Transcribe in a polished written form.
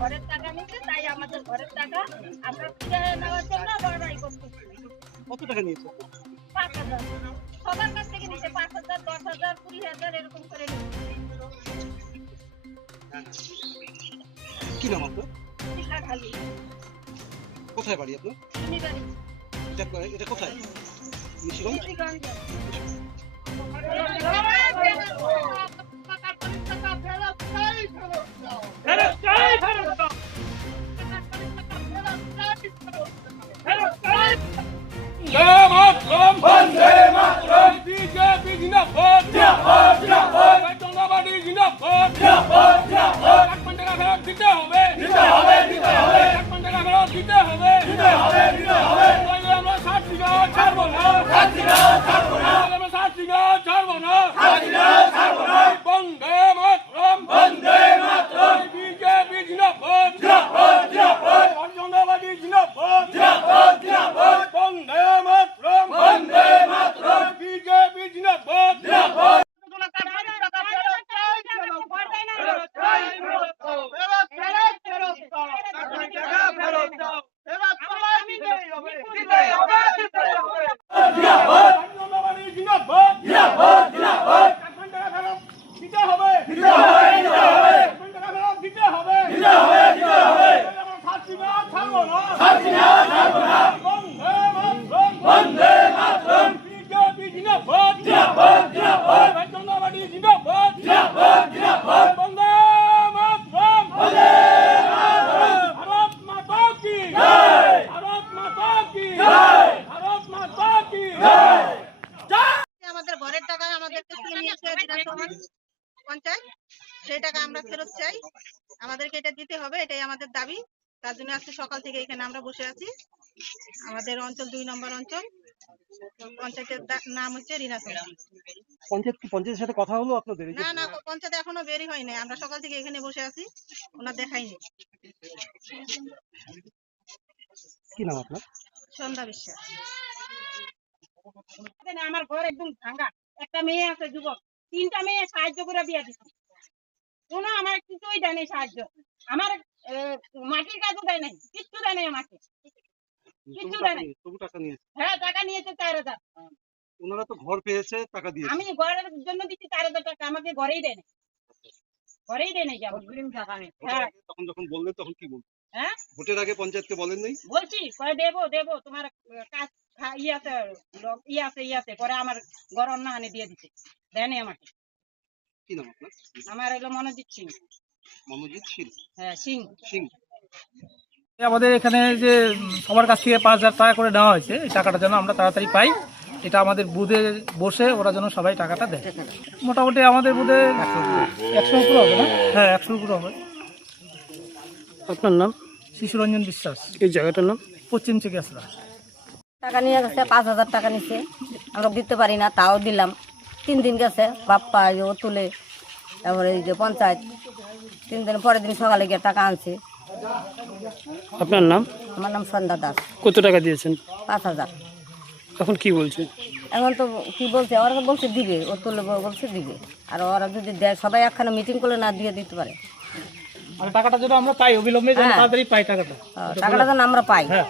ঘরের টাকা নিচ্ছে, তাই আমাদের ঘরের টাকা আমরা ফিরে নেওয়ার জন্য লড়াই করতেছি। কত টাকা নিয়েছে? 5,000 সবার কাছ থেকে নিচ্ছে, 5,000, 10,000, 20,000 এরকম করে নিচ্ছে। কি নাম আপনার? খালি কোথায় বাড়ি আপনার? জমিদারি এটা কোথায়? নিশিগঞ্জ? নিশিগঞ্জ। বন্দে মাতরম বিজেপি জিন্দাবাদ জিন্দাবাদ জিন্দাবাদ জনগণবাদী জিন্দাবাদ জিন্দাবাদ জিন্দাবাদ 1 টাকা ফেরত দিতে হবে দিতে হবে দিতে হবে 1 টাকা ফেরত দিতে হবে দিতে হবে দিতে হবে আমরা সাথীরা ছাড়বো না সাথীরা ছাড়বো না আমরা সাথীরা ছাড়বো না সাথীরা ছাড়বো না বন্দে মাতরম বিজেপি জিন্দাবাদ জিন্দাবাদ জিন্দাবাদ জনগণবাদী জিন্দাবাদ জিন্দাবাদ জিন্দাবাদ বন্দে মাতরম বিজেপি জিন্দাবাদ জিন্দাবাদ বন্দে মাতরম বিজেপি জিন্দাবাদ জিন্দাবাদ জিন্দাবাদ জনগণবাদী জিন্দাবাদ জিন্দাবাদ জিন্দাবাদ বন্দে মাতরম বন্দে মাতরম ভারত মাতা কি জয় ভারত মাতা কি জয় ভারত মাতা কি জয় আমাদের ঘরের টাকা আমাদেরকে দিয়ে নিয়েছে বিধানসভা পঞ্চায়েত, সেই টাকা আমরা ফেরত চাই। আমাদেরকে এটা দিতে হবে, এটাই আমাদের দাবি। তার জন্য আজকে সকাল থেকে এখানে আমরা বসে আছি। আমাদের অঞ্চল 2 নম্বর অঞ্চল, পঞ্চায়েতের নাম হচ্ছে রিনাসন। পঞ্চায়েতের সাথে কথা হলো আপনাদের? না না, পঞ্চায়েত এখনো বেরই হয় নাই, আমরা সকাল থেকে এখানে বসে আছি, ওনার দেখাইনি। কি নাম আপনার? সন্ধ্যা বিশ্বাস। আমার ঘর একদম ভাঙা, একটা মেয়ে আছে যুবক, 3টা মেয়ে সাহায্য করে বিয়ে দিচ্ছে, কোনো আমার কিছুই দেয় নাই সাহায্য। আমার মাটির কাজও দেয় নাই, কিচ্ছু দেয় নাই আমাকে, কিচ্ছু দেয় নাই। হ্যাঁ, টাকা নিয়েছে 4,000। ওনারা তো ঘর পেয়েছে, টাকা দিয়েছে। আমি ঘরের জন্য দিচ্ছি 4,000 টাকা, আমাকে ঘরেই দেয় নাই, ঘরেই দেয় নাই। হ্যাঁ, তখন যখন বললেন তখন কি বললেন? হ্যাঁ, ভোটের আগে পঞ্চায়েতকে বলেন নাই? বলছি দেবো দেবো, তোমার কাজ ইয়ে আছে পরে আমার ঘর অন্য হানে দিয়ে দিচ্ছে, দেয় নাই আমাকে। কি নাম আপনার? আমার হলো মনোজিৎ সিং। মনোজিৎ সিং? হ্যাঁ, সিং। আমাদের এখানে যে সবার কাছ থেকে 5,000 টাকা করে নেওয়া হয়েছে, এই টাকাটা যেন আমরা তাড়াতাড়ি পাই, এটা আমাদের বুথে বসে ওরা যেন সবাই টাকাটা দেয়। মোটামুটি আমাদের বুথে 100 উপরে হবে না? হ্যাঁ, 100 উপরে হবে। আপনার নাম? শিশুরঞ্জন বিশ্বাস। এই জায়গাটার নাম? পশ্চিম চিকিৎসা। টাকা নিয়ে গেছে, 5,000 টাকা নিচ্ছে, আমরা দিতে পারি না, তাও দিলাম। 3 দিন গেছে, বাপ্পা ও তুলে, তারপরে এই যে পঞ্চায়েত 3 দিন পরের দিন সকালে গিয়ে টাকা আনছে। আপনার নাম? আমার নাম সন্ধ্যা দাস। কত টাকা দিয়েছেন? 5,000। এখন কি বলছে? এখন তো কি বলছে, ওরা বলছে দিবে, ও তুলে বলছে দিবে, আর ওরা যদি দেয়, সবাই একখানে মিটিং করলে না দিয়ে দিতে পারে। আর টাকাটা যেন আমরা পাই অবিলম্বে, যেন তাড়াতাড়ি পাই টাকাটা। টাকাটা যেন আমরা পাই। হ্যাঁ।